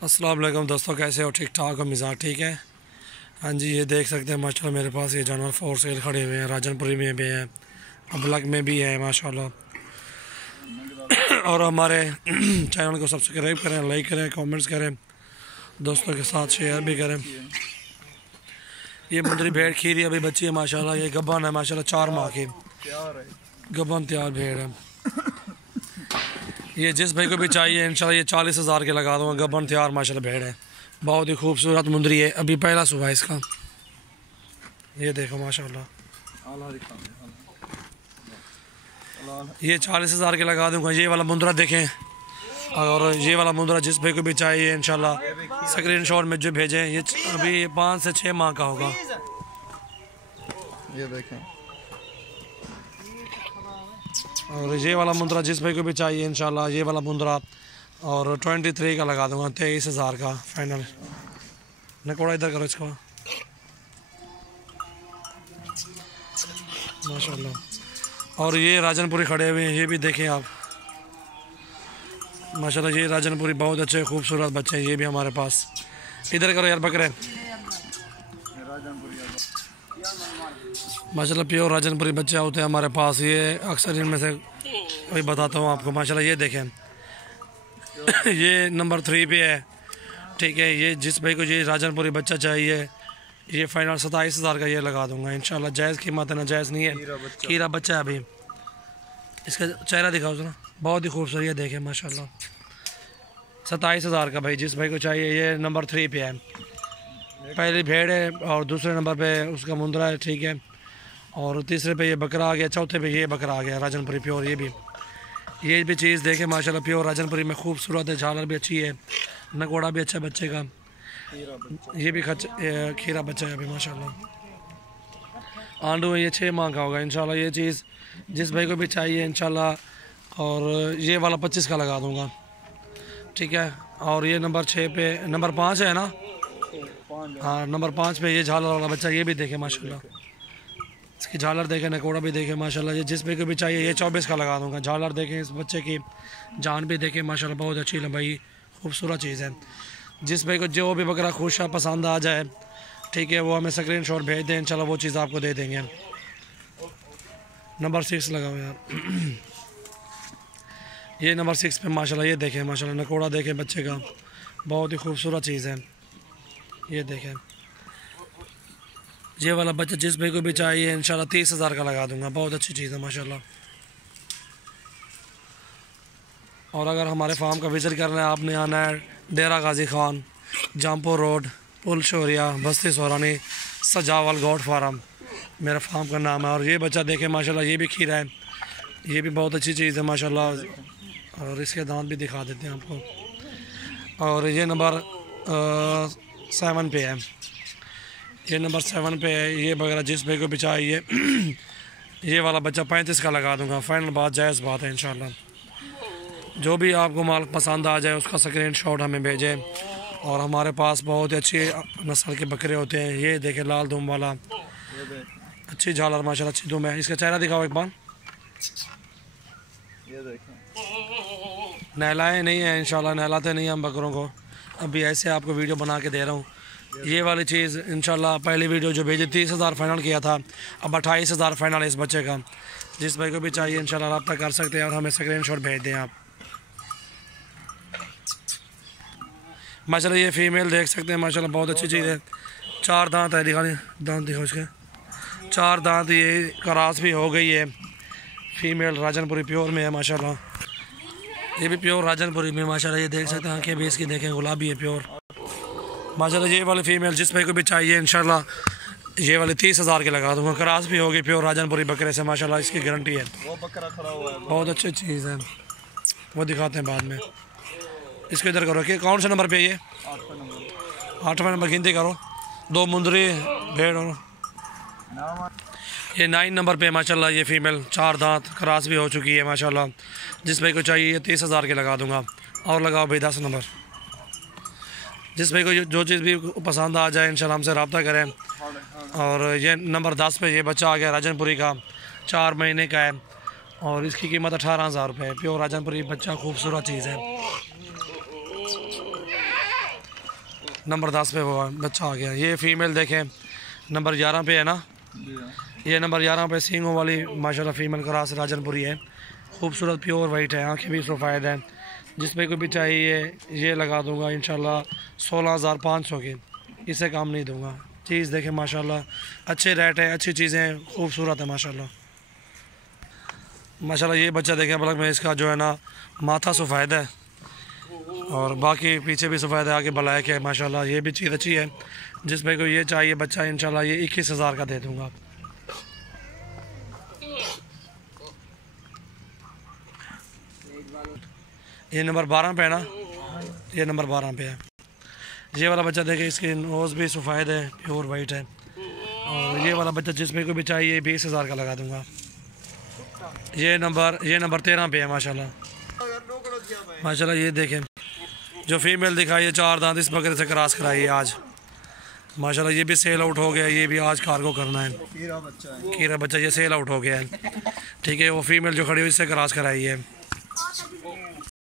अस्सलाम वालेकुम दोस्तों, कैसे हो? ठीक ठाक हो? मिजाज ठीक है? हाँ जी, ये देख सकते हैं माशाल्लाह मेरे पास ये जानवर फॉर सेल खड़े हुए हैं। राजनपुरी में भी हैं, अबलग में भी है माशाल्लाह। और हमारे चैनल को सब्सक्राइब करें, लाइक करें, कमेंट्स करें, दोस्तों के साथ शेयर भी करें। ये मुंदरी भेड़ खीरी अभी बच्ची है माशाल्लाह। ये गब्बन है माशाल्लाह, 4 माह की गब्बन तैयार भेड़ है। ये जिस भाई को भी चाहिए इंशाल्लाह ये 40,000 के लगा दूँगा। गब्बन तैयार माशाल्लाह भेड़ है, बहुत ही खूबसूरत मुंदरी है। अभी पहला सुबह इसका, ये देखो माशाल्लाह। ये 40,000 के लगा दूँगा। ये वाला मुंदरा देखें, और ये वाला मुंदरा जिस भाई को भी चाहिए इंशाल्लाह स्क्रीन शॉट में जो भेजें। ये अभी 5 से 6 माह का होगा। ये देखें, और ये वाला मुंदरा जिस भाई को भी चाहिए इंशाल्लाह ये वाला मुंदरा, और 23 का लगा दूँगा, 23,000 का फाइनल। नकोड़ा इधर करो इसको माशाल्लाह। और ये राजनपुरी खड़े हुए हैं, ये भी देखें आप माशाल्लाह। ये राजनपुरी बहुत अच्छे खूबसूरत बच्चे हैं, ये भी हमारे पास। इधर करो यार बकरे माशाल्लाह, प्योर राजनपुरी बच्चे होते हैं हमारे पास। ये अक्सर इनमें से वही बताता हूँ आपको माशाल्लाह। ये देखें ये नंबर 3 पे है, ठीक है। ये जिस भाई को ये राजनपुरी बच्चा चाहिए ये फाइनल 27,000 का ये लगा दूंगा इंशाल्लाह। जायज़ कीमत है ना, जायज़ नहीं है। कीरा बच्चा है अभी। इसका चेहरा दिखाओ जरा, बहुत ही खूबसूरत। ये देखें माशाल्लाह, 27,000 का भाई जिस भाई को चाहिए। ये नंबर 3 पे है, पहली भेड़ है और दूसरे नंबर पे उसका मुंदरा है, ठीक है। और तीसरे पे ये बकरा आ गया, चौथे पे ये बकरा आ गया राजनपुरी प्योर। ये भी चीज़ देखें माशाल्लाह, प्योर राजनपुरी में खूबसूरत है। झालर भी अच्छी है, नकोड़ा भी अच्छा बच्चे का। ये भी खीरा बच्चा है अभी माशाल्लाह। आंडू है, ये 6 माह का होगा इंशाल्लाह। ये चीज़ जिस भाई को भी चाहिए इंशाल्लाह। और ये वाला 25 का लगा दूंगा, ठीक है। और ये नंबर 6 पे, नंबर 5 है ना, हाँ नंबर 5 पे ये झालर वाला बच्चा। ये भी देखे माशाल्लाह, इसकी झालर देखें, नकोड़ा भी देखें माशाल्लाह। ये जिस भाई को भी चाहिए ये 24 का लगा दूंगा। झालर देखें, इस बच्चे की जान भी देखें माशाल्लाह, बहुत अच्छी लंबाई, खूबसूरत चीज़ है। जिस भाई को जो भी बकरा खुश है, पसंद आ जाए, ठीक है, वो हमें स्क्रीन शॉट भेज दें इंशाल्लाह, वो चीज़ आपको दे देंगे। नंबर 6 लगाओ यार। ये नंबर 6 पे माशाल्लाह। ये देखें माशाल्लाह, नकोड़ा देखें बच्चे का, बहुत ही खूबसूरत चीज़ है। ये देखें ये वाला बच्चा जिस भाई को भी चाहिए इंशाल्लाह 30,000 का लगा दूंगा, बहुत अच्छी चीज़ है माशाल्लाह। और अगर हमारे फार्म का विज़िट करना है, आपने आना है डेरा गाजी खान, जामपुर रोड, पुल शोरिया, बस्ती सोरानी, सजावल गोट फार्म मेरा फार्म का नाम है। और ये बच्चा देखें माशाल्लाह, ये भी खीरा है, ये भी बहुत अच्छी चीज़ है माशाल्लाह। और इसके दांत भी दिखा देते हैं आपको। और ये नंबर 7 पे है, ये नंबर 7 पे है। ये वगैरह जिस भाई को भी चाहिए ये वाला बच्चा 35 का लगा दूंगा फाइनल। बात जायज़ बात है इंशाल्लाह। जो भी आपको माल पसंद आ जाए उसका स्क्रीन शॉट हमें भेजें। और हमारे पास बहुत ही अच्छी नस्ल के बकरे होते हैं। ये देखें लाल दुम वाला, अच्छी झालर माशाल्लाह, अच्छी दुम है। इसका चेहरा दिखाओ एक बार। ये देखें, नहलाए नहीं है इंशाल्लाह, नहलाते नहीं हम बकरों को। अभी ऐसे आपको वीडियो बना के दे रहा हूँ। ये वाली चीज़ इंशाल्लाह पहली वीडियो जो भेजी 30,000 फाइनल किया था, अब 28,000 फाइनल है इस बच्चे का। जिस भाई को भी चाहिए इंशाल्लाह रब्ता कर सकते हैं और हमें स्क्रीन शॉट भेज दें आप माशाल्लाह। ये फीमेल देख सकते हैं माशाल्लाह, बहुत अच्छी चीज़ है। 4 दांत है, दिखा दांत दिखाओ इसके, 4 दांत। ये क्रॉस भी हो गई है, फीमेल राजनपुरी प्योर में है माशाल्लाह। ये भी प्योर राजनपुरी में माशाल्लाह। ये देख सकते हैं, आँखें भी इसकी देखें, गुलाबी है प्योर माशाल्लाह। ये वाली फीमेल जिस भाई को भी चाहिए इंशाल्लाह ये वाली 30,000 के लगा दूंगा। क्रॉस भी होगी प्योर राजनपुरी बकरे से माशाल्लाह, इसकी गारंटी है। वो बकरा खड़ा हुआ है, बहुत अच्छी चीज़ है, वो दिखाते हैं बाद में। इसको इधर करो कि कौन सा नंबर पे ये 8वां नंबर गिनती करो। 2 मुंदरी भेड़ हो। ये 9 नंबर पे माशाल्लाह। ये फीमेल 4 दांत, क्रॉस भी हो चुकी है माशाल्लाह। जिस भाई को चाहिए ये 30,000 के लगा दूंगा। और लगाओ भाई 10 नंबर। जिस भाई को जो चीज़ भी पसंद आ जाए इंशाल्लाह हमसे रब्ता करें। और ये नंबर 10 पे ये बच्चा आ गया राजनपुरी का, 4 महीने का है और इसकी कीमत 18,000 रुपये है। प्योर राजनपुरी बच्चा, खूबसूरत चीज़ है। नंबर 10 पे वो बच्चा आ गया। ये फ़ीमेल देखें नंबर 11 पे है ना, ये नंबर 11 पे सींगों वाली माशाल्लाह फ़ीमेल क्रॉस राजनपुरी है, खूबसूरत प्योर वाइट है, आँखें भी सफ़ेद हैं। जिस पे कोई भी चाहिए ये लगा दूंगा इंशाल्लाह 16,500 की, इससे काम नहीं दूंगा। चीज़ देखें माशाल्लाह अच्छे रेट है, अच्छी चीज़ें खूबसूरत है माशाल्लाह। माशाल्लाह ये बच्चा देखें बलक में, इसका जो है ना माथा सफ़ेद है और बाकी पीछे भी सफ़ेद है, आगे ब्लैक है माशाल्लाह। ये भी चीज़ अच्छी है। जिस पे कोई ये चाहिए बच्चा इंशाल्लाह ये 21,000 का दे दूँगा। ये नंबर 12 पे है ना, ये नंबर 12 पे है। ये वाला बच्चा देखे इसकी नोज़ भी सफ़ेद है, प्योर वाइट है। और ये वाला बच्चा जिस पे कोई भी चाहिए 20,000 का लगा दूँगा। ये नंबर 13 पे है माशाल्लाह। माशाल्लाह ये देखें जो फीमेल दिखाई है 4 दांत, इस बकरे से क्रॉस कराई है आज माशाल्लाह। ये भी सेल आउट हो गया, ये भी आज कार्गो करना है। कीरा बच्चा ये सेल आउट हो गया है, ठीक है। वो फीमेल जो खड़ी हुई इससे क्रॉस कराई है।